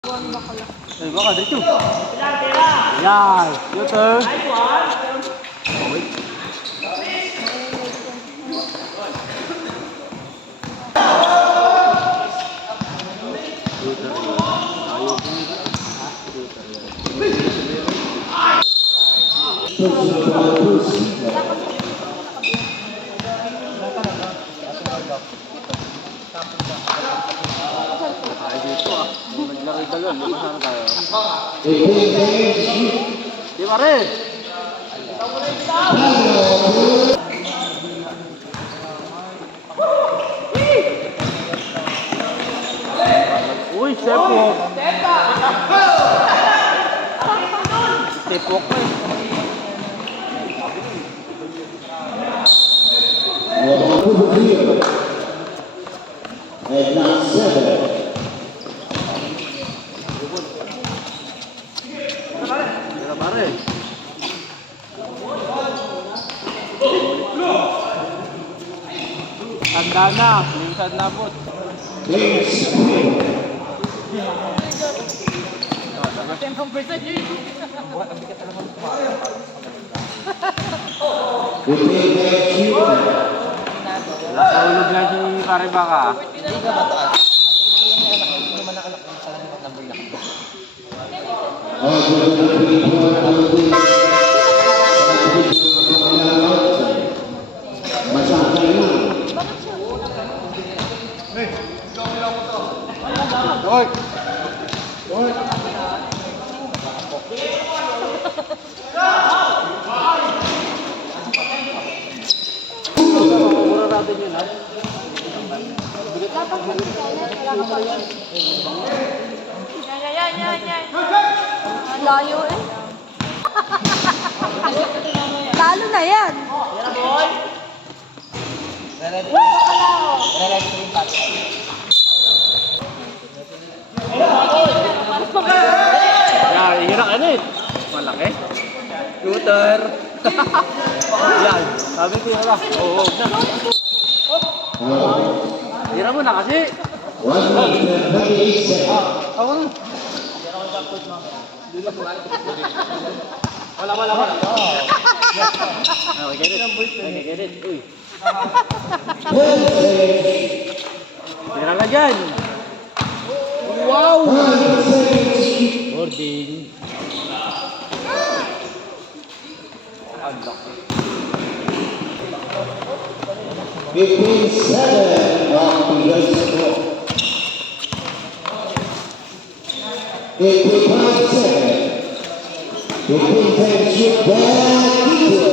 Ay, baka dito. Yan. Your turn. Ay, dito ah. Naglaki balon. Di ba sana tayo? Di ba rin? Uy, step walk. Step walk na eh. And now 7. Tira pare. Tanda na. Minsan na po. Nakaulog lang si pare baka. Yan. Ang layo eh. Talo na yan. Yan, hirap ano eh. Malaki. Shooter. Yan, sabi ko yun lang. Oo, na. Hirap mo na kasi. 138 seconds. Ako na. Wala. Okay, get it. Uy. Tira na dyan. Wow! Boarding. Unlock. 57 of the score. 55 seconds. 15 shoot back.